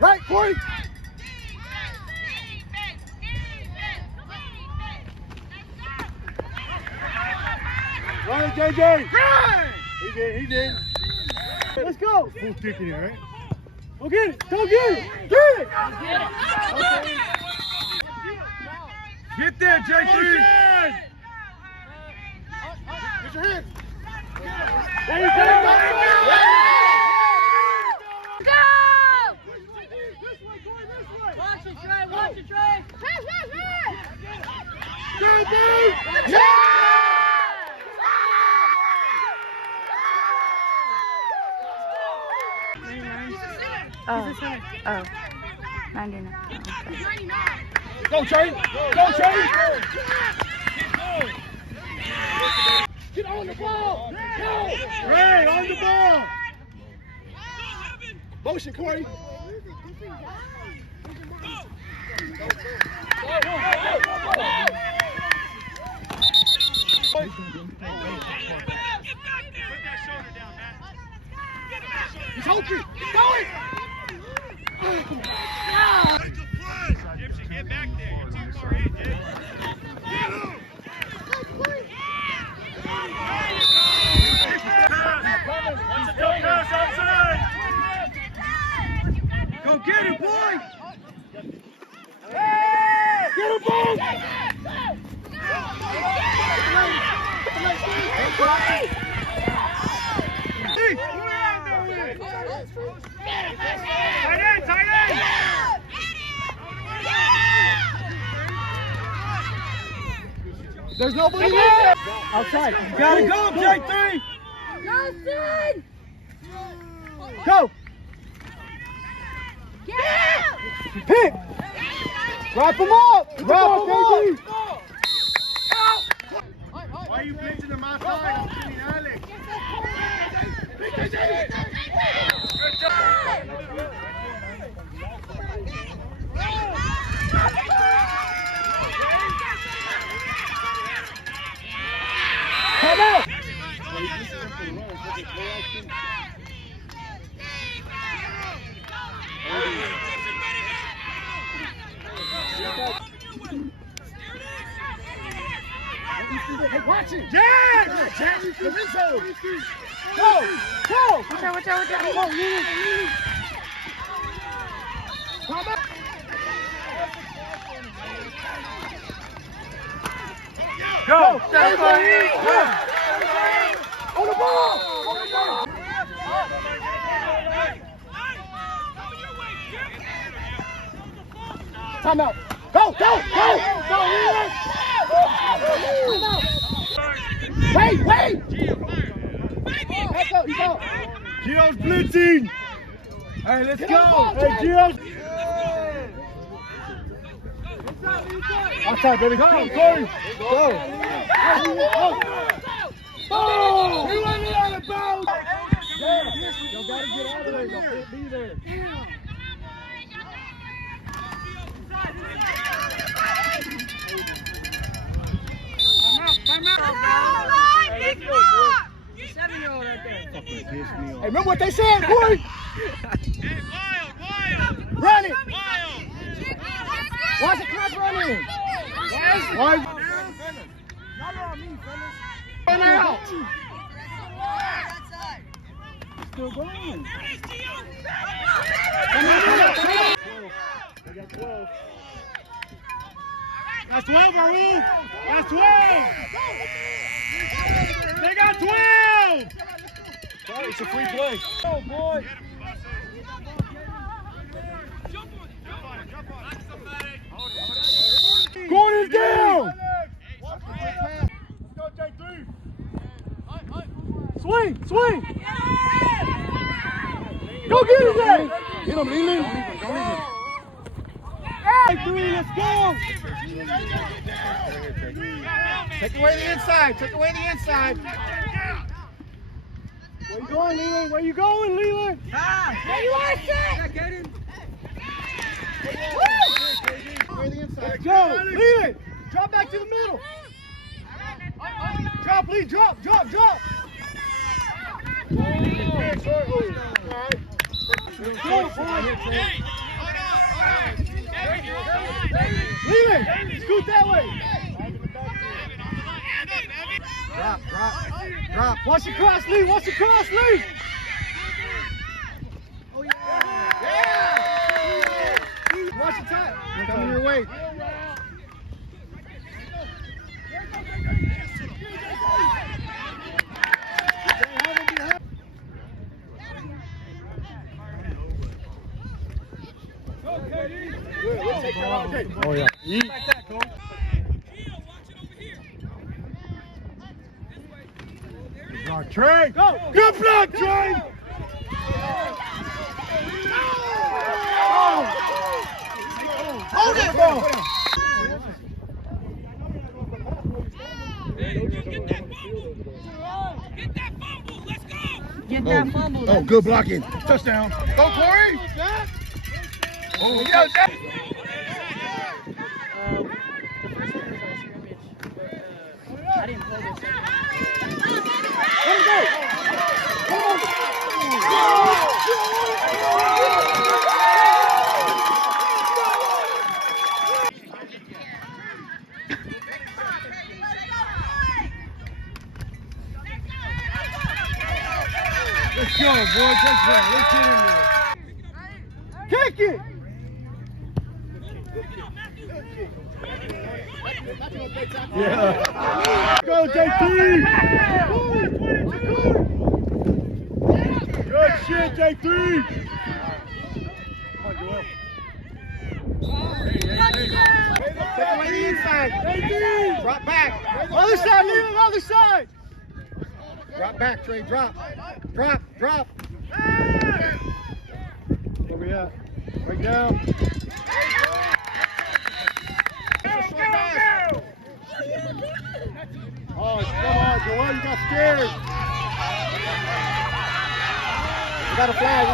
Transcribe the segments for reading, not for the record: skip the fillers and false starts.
Right, Corey! Run it, JJ! He did. Let's go! Full kicking it, right? Go get it! Go get it! Get it! Get there, JJ! Get your hands! There you go! Watch it, Trey! Pass! Oh. 99. Okay. Go, Trey! Go, Trey! Get on the ball! Go! Ray, on the ball! Motion, Corey! He's hoping! Going! Gypsy, get back there. You're too far in, Jay. Go get it, boy! Get him, boy! Tight end! There's nobody there! Outside. You gotta go, J3! Justin! Go! Get Pick! Wrap him up! Wrap him up! Why are you blitzing him outside? I'm shooting Alex. Good job! Come out! Hey, watch it! Jack! Jack, you come in zone! Go! Go! Watch out. Come on, Lily! Come on! Go! On the ball! Time out! Go! Wait! Back up, he's out! Gio's blitzing! Hey, let's go! Hey, Gio! Outside, baby. Go, Corey. Go. Oh! He went out of bounds. Y'all gotta get out of there. Y'all can't be there. Hey, remember what they said, Corey? Hey, wild! Run it. Wild! Why's the clock running? Why? Run out. Still going. Come on. They got 12. That's 12, Raul. That's 12. They got 12. It's a free play. Oh, boy. Gordon's down. Let's go, J3. Swing, swing. Go get it, Jay. Get him, Leland. Hey, three, let's go. Take away the inside. Take away the inside. Where you going, Leland? Where you going, Leland? There you are, sir. Let's go. Leland. Drop back to the middle. Drop, Lee. Drop. Leland, scoot that way. Drop. Watch the cross, Lee. Watch the cross, Lee. Oh, yeah. Watch the time. Coming your way. Oh, yeah. Like that, Cole. Trey! Go! Good block, Trey! Oh! Hold it! Get that fumble. Oh, good blocking. Touchdown. Go, Corey! Oh, yeah, Jack! I didn't play this. Let's go, boys. Let's go. Let's get in there. Kick it! Yeah. Go, JT! Good shit, JT! Take away the inside. JT! Drop back. Other side, leave it other side. Drop back, Trey. Drop. Where we at? Right down. Oh, come on, Joel, you got scared. You got a flag.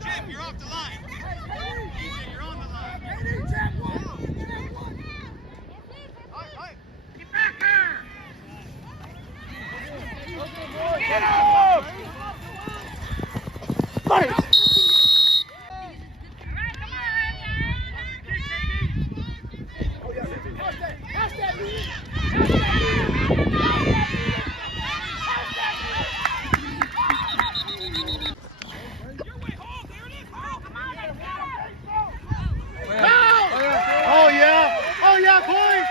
Jim, you're off the line. You're on the line. Get back here! Get up! Fight! Oh yeah, boys!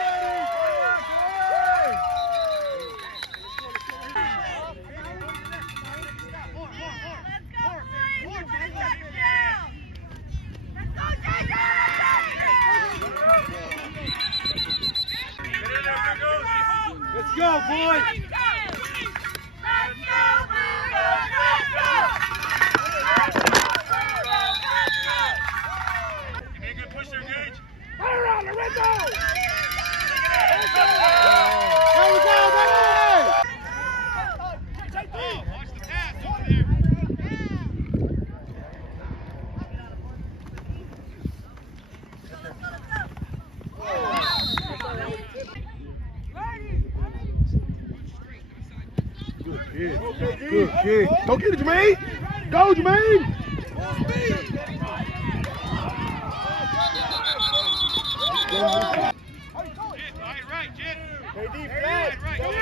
Let's go, boys! Let's go, BlueGhost! kid. Go get it, Jermaine. Go, Jermaine. Right, Jet. KD, Right, right. go Go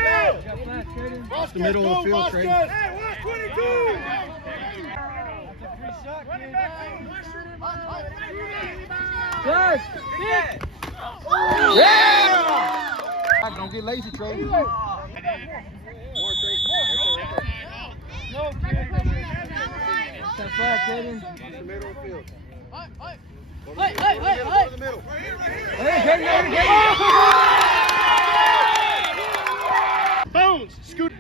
out. The middle of the field, Trey. Hey, 122. Good. Yeah! Don't get lazy, Trey. Step flat, Jaden. The middle of the field. Hey! Go to the middle. Bones, scoot.